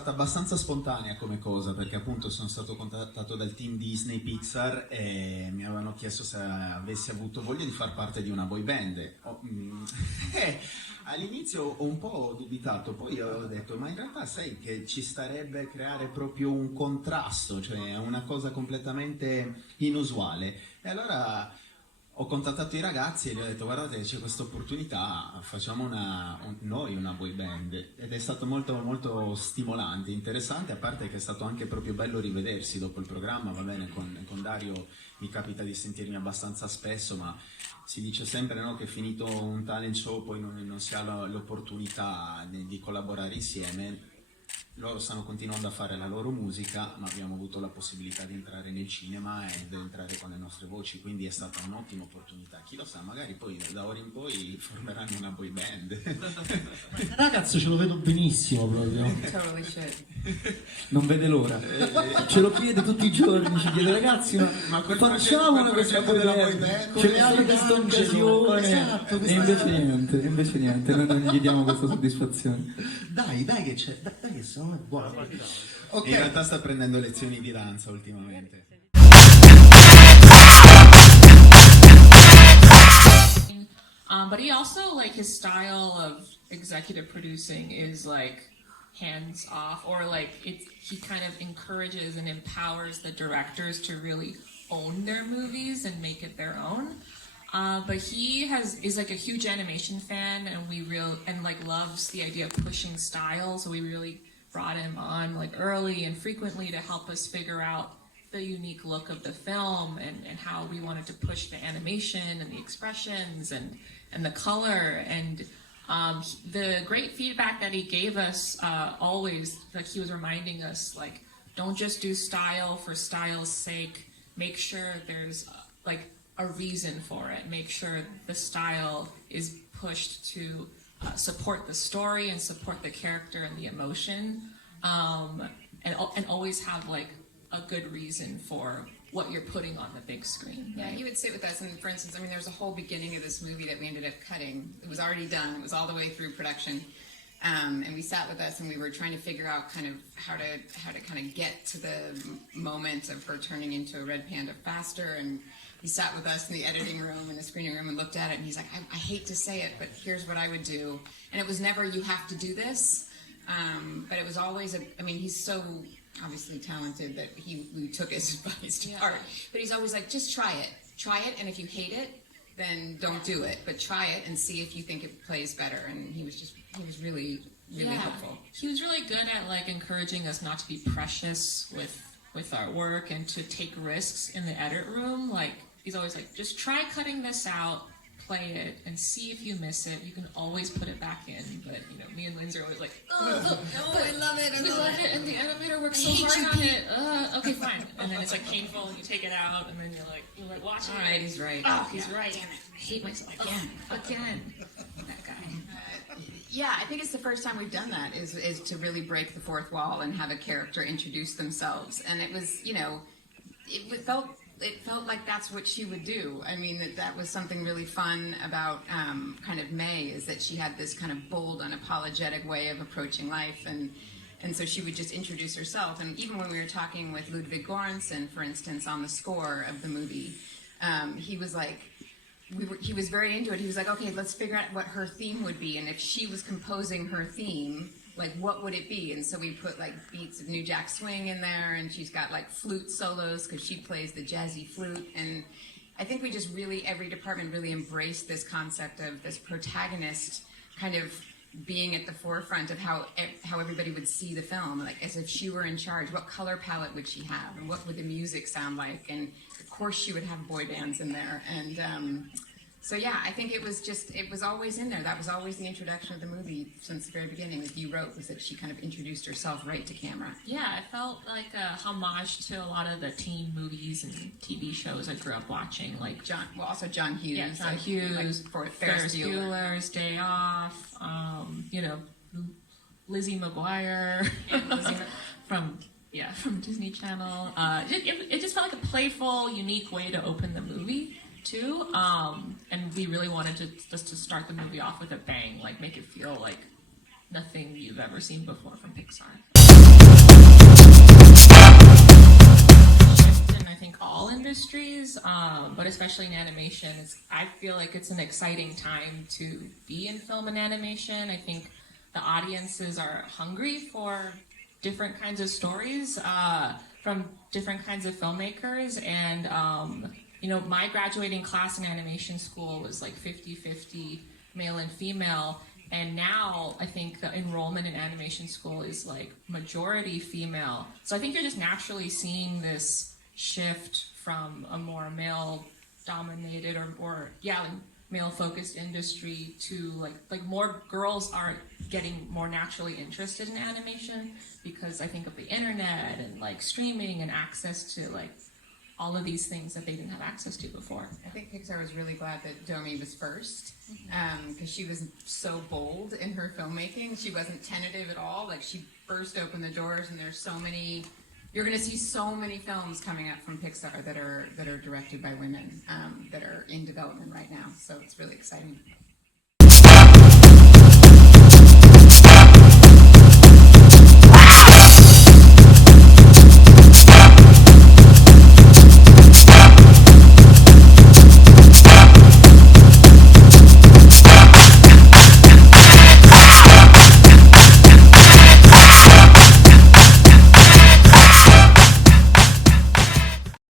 stata abbastanza spontanea come cosa, perché appunto sono stato contattato dal team Disney Pixar e mi avevano chiesto se avessi avuto voglia di far parte di una boy band. All'inizio ho un po' dubitato, poi ho detto ma in realtà sai che ci starebbe creare proprio un contrasto, cioè una cosa completamente inusuale. E allora ho contattato i ragazzi e gli ho detto guardate c'è questa opportunità, facciamo noi una boy band, ed è stato molto molto stimolante, interessante, a parte che è stato anche proprio bello rivedersi dopo il programma. Va bene, con Dario mi capita di sentirmi abbastanza spesso, ma si dice sempre, no, che finito un talent show poi non si ha l'opportunità di collaborare insieme. Loro stanno continuando a fare la loro musica, ma abbiamo avuto la possibilità di entrare nel cinema e di entrare con le nostre voci, quindi è stata un'ottima opportunità. Chi lo sa, magari poi da ora in poi formeranno una boy band. Ragazzi, ce lo vedo benissimo proprio. Totally should. Non vede l'ora. Ce lo chiede tutti i giorni, ci chiede ragazzi, ma facciamola questa boy band. Cerchiamo questa occasione. Esatto, e invece niente, noi non gli diamo questa soddisfazione. Dai che c'è, dai che sono buono. Okay. In realtà sta prendendo lezioni di danza ultimamente. But he also, like, his style of executive producing is like hands off, or like he kind of encourages and empowers the directors to really own their movies and make it their own. But he is like a huge animation fan, and like loves the idea of pushing style. So we really brought him on like early and frequently to help us figure out the unique look of the film and how we wanted to push the animation and the expressions and the color. And the great feedback that he gave us always, like he was reminding us, like, don't just do style for style's sake. Make sure there's like a reason for it. Make sure the style is pushed to support the story and support the character and the emotion, and always have like a good reason for what you're putting on the big screen. Yeah, he would sit with us, and for instance, I mean, there's a whole beginning of this movie that we ended up cutting. It was already done. It was all the way through production. And we sat with us and we were trying to figure out kind of how to kind of get to the moment of her turning into a red panda faster. And he sat with us in the editing room, in the screening room, and looked at it, and he's like, I hate to say it, but here's what I would do. And it was never, you have to do this. But it was always, I mean, he's so obviously talented that we took his advice to heart. But he's always like, just try it, and if you hate it, then don't do it. But try it and see if you think it plays better. And he was really helpful. He was really good at like encouraging us not to be precious with our work and to take risks in the edit room. Like, he's always like, just try cutting this out, play it, and see if you miss it. You can always put it back in. But, you know, me and Lindsey are always like, oh, no, I love it. I love it, and the animator works so hard on it. Okay, fine. And then it's like painful, and you take it out, and then you're like watching all it. Right, he's right. Oh, he's right. Damn it. I hate myself again. That guy. Yeah, I think it's the first time we've done that, is to really break the fourth wall and have a character introduce themselves. And it was, you know, it felt like that's what she would do. I mean, that was something really fun about kind of May, is that she had this kind of bold, unapologetic way of approaching life, and so she would just introduce herself. And even when we were talking with Ludwig Göransson, for instance, on the score of the movie, he was like, he was very into it. He was like, okay, let's figure out what her theme would be, and if she was composing her theme, like, what would it be? And so we put like beats of New Jack Swing in there, and she's got like flute solos because she plays the jazzy flute. And I think we just really, every department really embraced this concept of this protagonist kind of being at the forefront of how everybody would see the film, like as if she were in charge. What color palette would she have, and what would the music sound like? And of course she would have boy bands in there. And so yeah, I think it was always in there. That was always the introduction of the movie since the very beginning, as you wrote, was that she kind of introduced herself right to camera. Yeah, it felt like a homage to a lot of the teen movies and TV shows I grew up watching, like John Hughes. Yeah, John Hughes, like Ferris Bueller's Day Off, you know, Lizzie McGuire from Disney Channel. It just felt like a playful, unique way to open the movie too, and we really wanted to start the movie off with a bang, like make it feel like nothing you've ever seen before from Pixar. In I think all industries, but especially in animation, I feel like it's an exciting time to be in film and animation. I think the audiences are hungry for different kinds of stories from different kinds of filmmakers, and my graduating class in animation school was like 50-50 male and female, and now I think the enrollment in animation school is like majority female. So I think you're just naturally seeing this shift from a more male dominated or male focused industry to like more girls are getting more naturally interested in animation because I think of the internet and like streaming and access to like all of these things that they didn't have access to before. I think Pixar was really glad that Domee was first because she was so bold in her filmmaking. She wasn't tentative at all. Like she burst open the doors, and there's so many. You're going to see so many films coming up from Pixar that are directed by women that are in development right now. So it's really exciting.